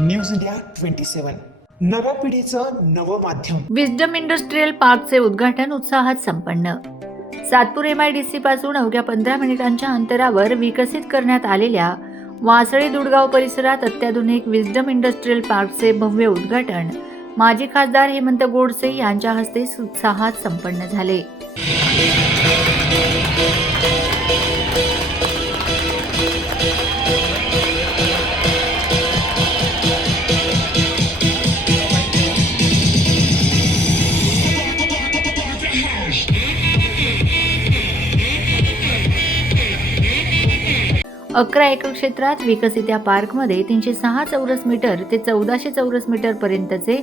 News India 27 नव्या पिढीचं नवं माध्यम. विस्डम इंडस्ट्रियल पार्कचे उद्घाटन उत्साहात संपन्न. सातपूर MIDC पासून अवघ्या 15 मिनिटांच्या अंतरावर विकसित करण्यात आलेल्या वासळी दुडगाव परिसरात अत्याधुनिक विस्डम इंडस्ट्रियल पार्कचे भव्य उद्घाटन माजी खासदार हेमंत गोडसे यांच्या हस्ते उत्साहात संपन्न झाले. अकरा एकर क्षेत्रात विकसित या पार्कमध्ये 306 चौरस मीटर ते 1400 चौरस मीटर पर्यंतचे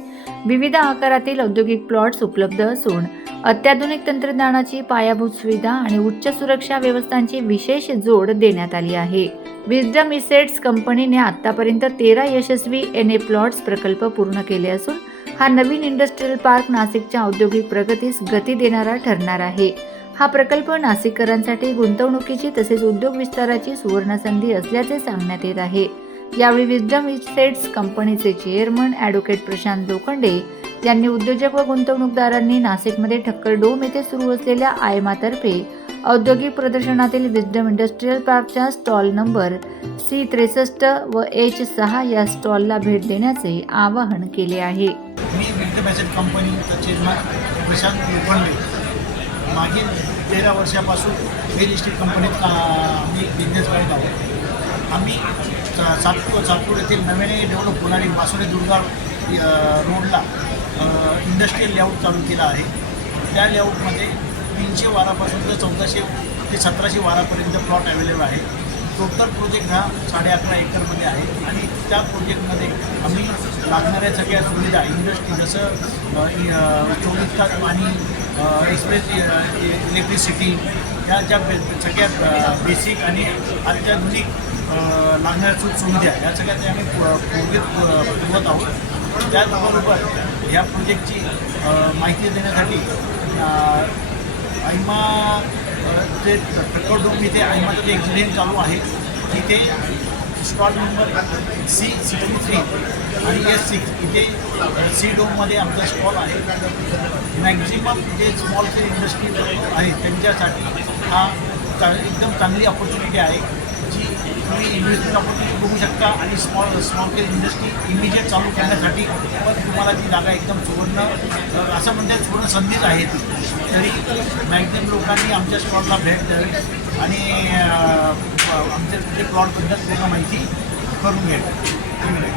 विविध आकारातील औद्योगिक प्लॉट्स उपलब्ध असून अत्याधुनिक तंत्रज्ञानाची पायाभूत सुविधा आणि उच्च सुरक्षा व्यवस्थांची विशेष जोड देण्यात आली आहे. विस्डम इसेट्स कंपनीने आतापर्यंत 13 यशस्वी NA प्लॉट्स प्रकल्प पूर्ण केले असून हा नवीन इंडस्ट्रियल पार्क नाशिकच्या औद्योगिक प्रगतीस गती देणारा ठरणार आहे. हा प्रकल्प नाशिककरांसाठी गुंतवणुकीची तसेच उद्योग विस्ताराची सुवर्ण संधी असल्याचे सांगण्यात येत आहे. यावेळी विस्डम इस्टेट्स कंपनीचे चेअरमन ॲडव्होकेट प्रशांत लोखंडे यांनी उद्योजक व गुंतवणूकदारांनी नाशिकमध्ये ठक्कर डोम येथे सुरू असलेल्या आयमातर्फे औद्योगिक प्रदर्शनातील विस्डम इंडस्ट्रियल पार्कच्या स्टॉल नंबर C63 व H6 या स्टॉलला भेट देण्याचे आवाहन केले आहे. मी विस्डम इस्टेट कंपनीचा चेअरमन प्रशांत लोखंडे मागील 13 वर्षापासून रिअल इस्टेट कंपनीत आम्ही बिझनेस करत आहोत. आम्ही सातपूर येथील नव्याने डेव्हलप होणारी वासळी दुर्गाव रोडला इंडस्ट्रियल लेआउट चालू केला आहे. त्या लेआउटमध्ये 300 वारापासून ते 1400 ते 1700 वारापर्यंत प्लॉट अवेलेबल आहे. टोटल प्रोजेक्ट हा 11.5 एकरमध्ये आहे आणि त्या प्रोजेक्टमध्ये आम्ही लागणाऱ्या सगळ्या सुविधा इंडस्ट्री जसं 24 तास पाणी, एक्सप्रेस इलेक्ट्रिसिटी या ज्या सगळ्या बेसिक आणि अत्याधुनिक लागणाऱ्या सुविधा या सगळ्या ते आम्ही पुरवत आहोत. त्याचबरोबर ह्या प्रोजेक्टची माहिती देण्यासाठी आयमा जे पेट्रोल डोम इथे आयमाचं जे एक्झिबिशन चालू आहे तिथे स्टॉल नंबर C63 आणि S6 इथे C डोममध्ये आमचा स्टॉल आहे. मॅक्झिमम जे स्मॉल स्केल इंडस्ट्री आहे त्यांच्यासाठी हा एकदम चांगली ऑपॉर्च्युनिटी आहे जी तुम्ही इन्व्हेस्टमेंट ऑपॉर्च्युनिटी बघू शकता आणि स्मॉल स्केल इंडस्ट्री इमिजिएट चालू करण्यासाठी पण तुम्हाला ती जागा एकदम सुवर्ण असं म्हणजे सुवर्ण संधीच आहे ती. तरी मॅक्झिमम लोकांनी आमच्या स्टॉलला भेट द्यावी आणि आमच्या प्लॉटबद्दल त्यांना माहिती करून घ्यावी.